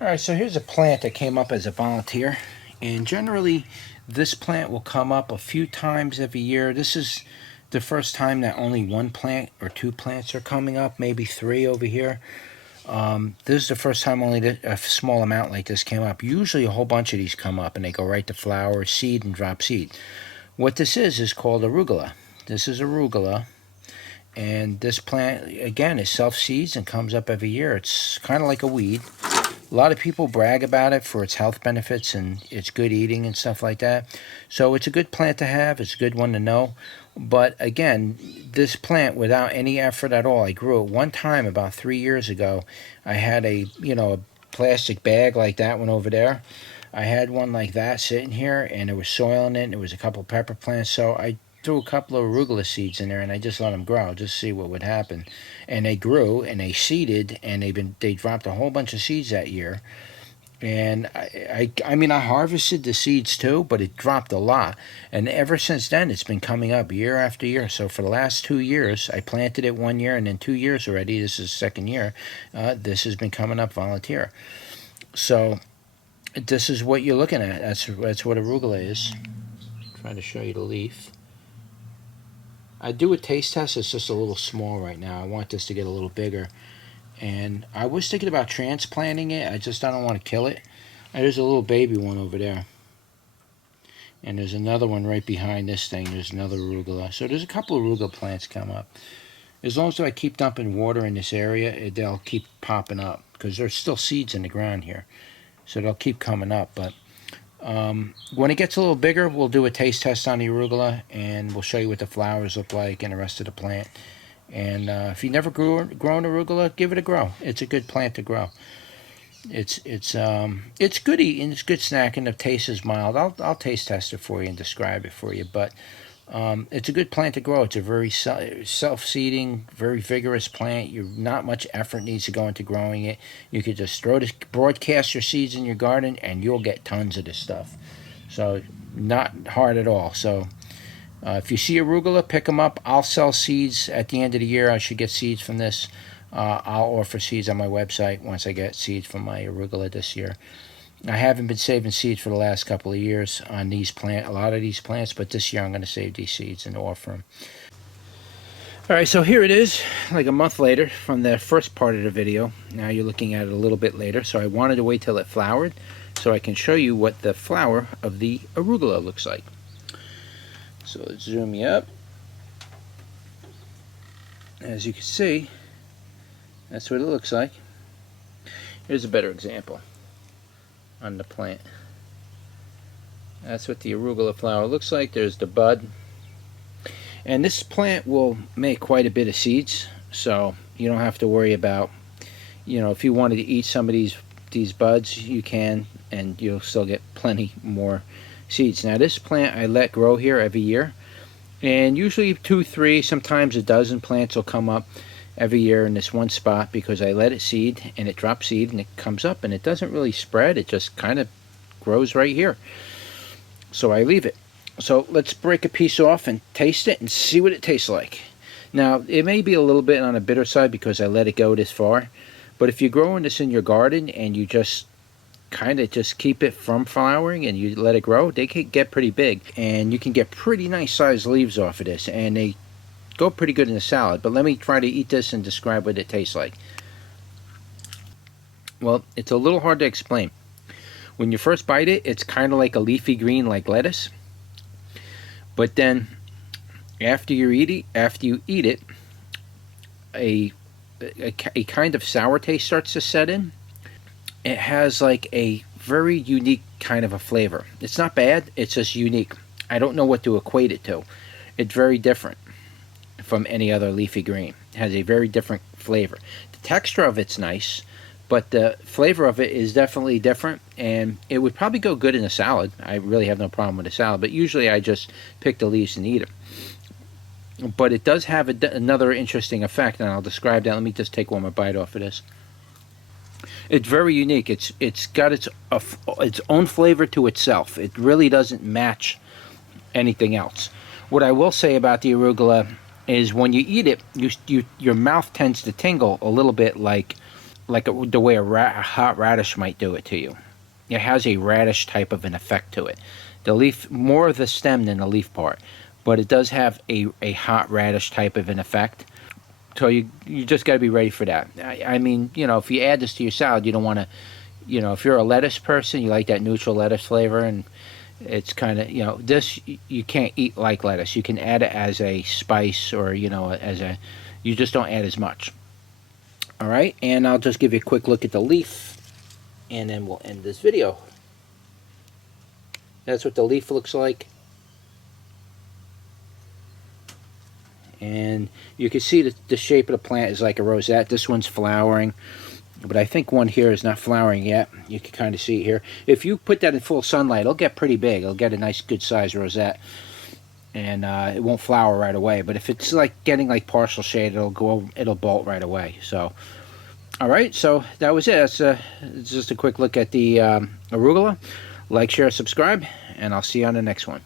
Alright, so here's a plant that came up as a volunteer, and generally this plant will come up a few times every year. This is the first time that only one plant or two plants are coming up, maybe three over here. This is the first time only a small amount like this came up. Usually a whole bunch of these come up and they go right to flower, seed, and drop seed. What this is called arugula. This is arugula. And this plant, again, is self-seeds and comes up every year. It's kind of like a weed. A lot of people brag about it for its health benefits and its good eating and stuff like that. So it's a good plant to have. It's a good one to know. But again, this plant, without any effort at all, I grew it one time about 3 years ago. I had a plastic bag like that one over there. I had one like that sitting here, and there was soil in it, and there was a couple of pepper plants. So I threw a couple of arugula seeds in there, and I just let them grow, just see what would happen. And they grew, and they seeded, and they dropped a whole bunch of seeds that year. And I mean, I harvested the seeds too, but it dropped a lot. And ever since then, it's been coming up year after year. So for the last 2 years, I planted it 1 year, and then 2 years already, this is the second year, this has been coming up volunteer. So this is what you're looking at. That's what arugula is. I'm trying to show you the leaf. I do a taste test. It's just a little small right now. I want this to get a little bigger. And I was thinking about transplanting it. I don't want to kill it. There's a little baby one over there. And there's another one right behind this thing. There's another arugula. So there's a couple of arugula plants come up. As long as I keep dumping water in this area, they'll keep popping up. Because there's still seeds in the ground here. So they'll keep coming up. But when it gets a little bigger, we'll do a taste test on the arugula. And we'll show you what the flowers look like and the rest of the plant. And if you never grown arugula, give it a grow. It's a good plant to grow. It's good eating. It's good snacking. The taste is mild. I'll taste test it for you and describe it for you. But it's a good plant to grow. It's a very self-seeding, very vigorous plant. Not much effort needs to go into growing it. You could just broadcast your seeds in your garden, and you'll get tons of this stuff. So not hard at all. So. If you see arugula, pick them up. I'll sell seeds at the end of the year. I should get seeds from this. I'll offer seeds on my website once I get seeds from my arugula this year. I haven't been saving seeds for the last couple of years on a lot of these plants, but this year I'm going to save these seeds and offer them. Alright, so here it is, like a month later from the first part of the video. Now you're looking at it a little bit later, so I wanted to wait till it flowered so I can show you what the flower of the arugula looks like. So let's zoom you up. As you can see, that's what it looks like. Here's a better example on the plant. That's what the arugula flower looks like. There's the bud. And this plant will make quite a bit of seeds, so you don't have to worry about, if you wanted to eat some of these buds, you can, and you'll still get plenty more seeds. Now this plant I let grow here every year, and usually 2, 3, sometimes a dozen plants will come up every year in this one spot because I let it seed and it drops seed and it comes up and it doesn't really spread. It just kind of grows right here. So I leave it. So let's break a piece off and taste it and see what it tastes like. Now it may be a little bit on the bitter side because I let it go this far, but if you're growing this in your garden and you just kind of just keep it from flowering and you let it grow, they can get pretty big and you can get pretty nice sized leaves off of this, and they go pretty good in a salad. But let me try to eat this and describe what it tastes like. Well, it's a little hard to explain. When you first bite it, it's kind of like a leafy green like lettuce, but then after you eat it, a kind of sour taste starts to set in. It has like a very unique kind of a flavor. It's not bad, it's just unique. I don't know what to equate it to. It's very different from any other leafy green. It has a very different flavor. The texture of it's nice, but the flavor of it is definitely different, and it would probably go good in a salad. I really have no problem with a salad, but usually I just pick the leaves and eat them. But it does have another interesting effect, and I'll describe that. Let me just take one more bite off of this. It's very unique. It's got its own flavor to itself. It really doesn't match anything else. What I will say about the arugula is when you eat it, your mouth tends to tingle a little bit like like the way a hot radish might do it to you. It has a radish type of an effect to it. The leaf, more of the stem than the leaf part, but it does have a hot radish type of an effect. So you just got to be ready for that. I mean, you know, if you add this to your salad, you don't want to, you know, if you're a lettuce person, you like that neutral lettuce flavor, and it's kind of, you know, this you can't eat like lettuce. You can add it as a spice, or, you know, as a, you just don't add as much. All right, and I'll just give you a quick look at the leaf, and then we'll end this video. That's what the leaf looks like. And you can see that the shape of the plant is like a rosette. This one's flowering, but I think one here is not flowering yet. You can kind of see it here. If you put that in full sunlight, it'll get pretty big. It'll get a nice good size rosette, and it won't flower right away. But if it's like getting like partial shade, it'll bolt right away. So, all right, so that was it. That's just a quick look at the arugula. Like, share, subscribe, and I'll see you on the next one.